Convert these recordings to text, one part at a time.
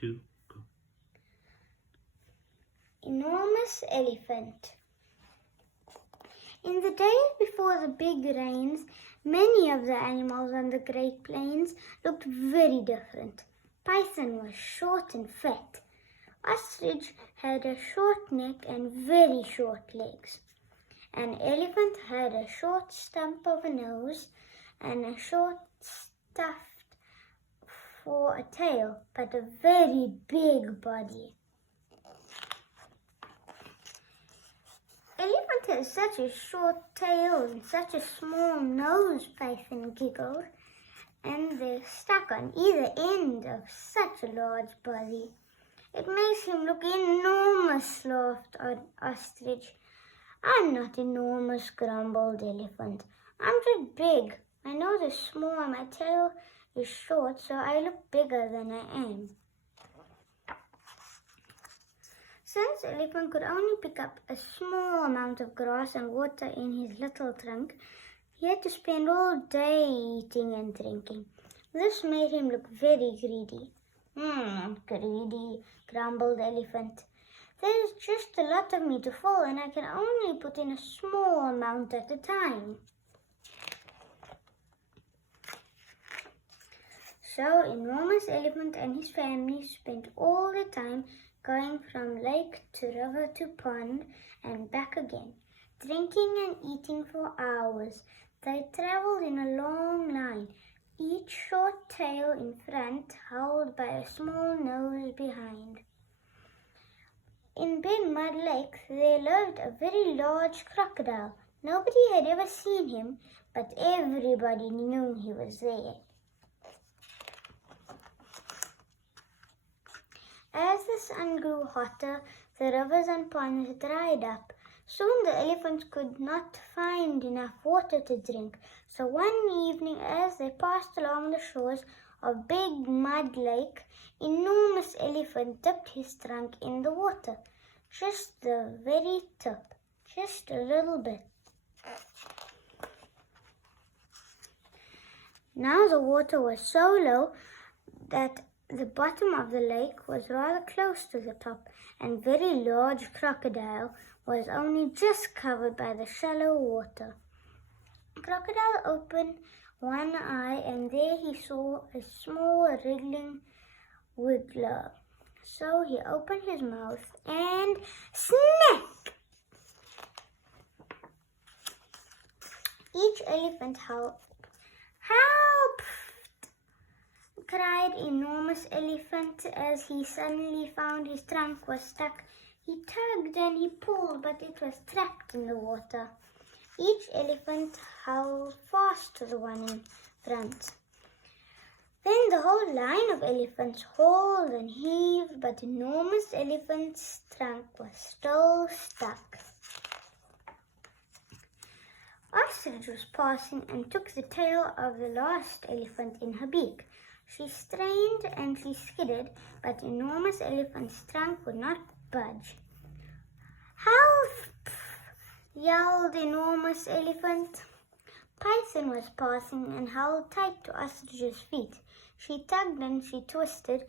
2, go. Enormous elephant. In the days before the big rains, many of the animals on the Great Plains looked very different. Python was short and fat. Ostrich had a short neck and very short legs. An elephant had a short stump of a nose and a short stuffed for a tail, but a very big body. Elephant has such a short tail and such a small nose, Python giggled, and they're stuck on either end of such a large body. It makes him look enormous, laughed Ostrich. I'm not enormous, grumbled Elephant. I'm just big. My nose is small and my tail is short, so I look bigger than I am. Since Elephant could only pick up a small amount of grass and water in his little trunk, he had to spend all day eating and drinking. This made him look very greedy. Not greedy, grumbled Elephant. There is just a lot of me to fill, and I can only put in a small amount at a time. So Enormous Elephant and his family spent all the time going from lake to river to pond and back again, drinking and eating for hours. They traveled in a long line, each short tail in front held by a small nose behind. In Big Mud Lake there lived a very large crocodile. Nobody had ever seen him, but everybody knew he was there. As the sun grew hotter, the rivers and ponds dried up. Soon the elephants could not find enough water to drink, so one evening as they passed along the shores of Big Mud Lake, Enormous Elephant dipped his trunk in the water. Just the very tip, just a little bit. Now the water was so low that the bottom of the lake was rather close to the top, and Very Large Crocodile was only just covered by the shallow water. Crocodile opened one eye, and there he saw a small wriggling wiggler. So he opened his mouth and snack! Each elephant howled. Help! Cried Enormous Elephant as he suddenly found his trunk was stuck. He tugged and he pulled, but it was trapped in the water. Each elephant howled fast to the one in front. Then the whole line of elephants hauled and heaved, but Enormous Elephant's trunk was still stuck. Ostrich was passing and took the tail of the last elephant in her beak. She strained and she skidded, but Enormous Elephant's trunk would not budge. Help! Yelled Enormous Elephant. Python was passing and held tight to Ostrich's feet. She tugged and she twisted,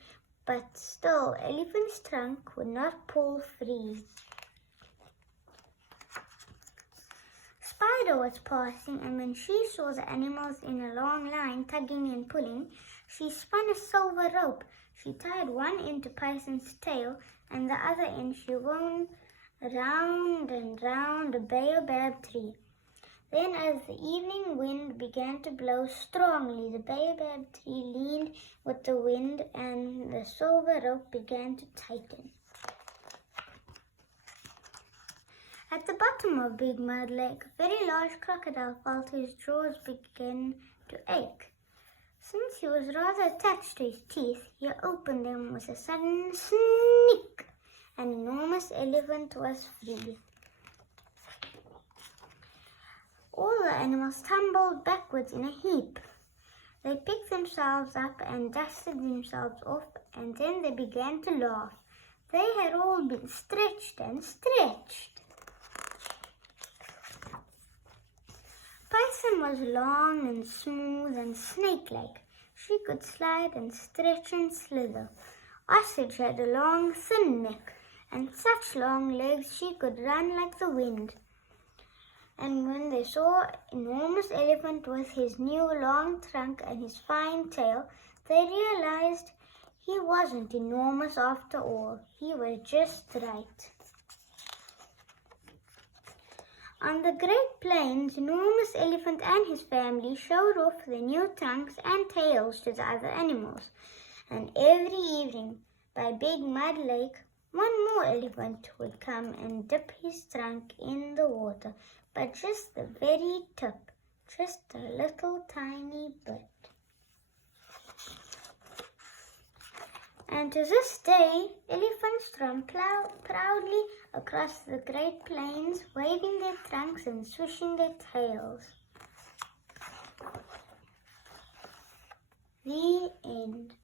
but still Elephant's trunk would not pull free. Spider was passing, and when she saw the animals in a long line tugging and pulling, she spun a silver rope. She tied one end to Python's tail, and the other end she wound round and round a baobab tree. Then as the evening wind began to blow strongly, the baobab tree leaned with the wind and the silver rope began to tighten. At the bottom of Big Mud Lake, a very large crocodile felt his jaws begin to ache. Since he was rather attached to his teeth, he opened them with a sudden snick. An Enormous Elephant was free. All the animals tumbled backwards in a heap. They picked themselves up and dusted themselves off, and then they began to laugh. They had all been stretched and stretched. Python was long and smooth and snake-like. She could slide and stretch and slither. Ostrich had a long, thin neck and such long legs she could run like the wind. And when they saw Enormous Elephant with his new long trunk and his fine tail, they realized he wasn't enormous after all. He was just right. On the Great Plains, Enormous Elephant and his family showed off their new trunks and tails to the other animals. And every evening, by Big Mud Lake, one more elephant would come and dip his trunk in the water, but just the very tip, just a little tiny bit. And to this day, elephants run proudly across the Great Plains, waving their trunks and swishing their tails. The end.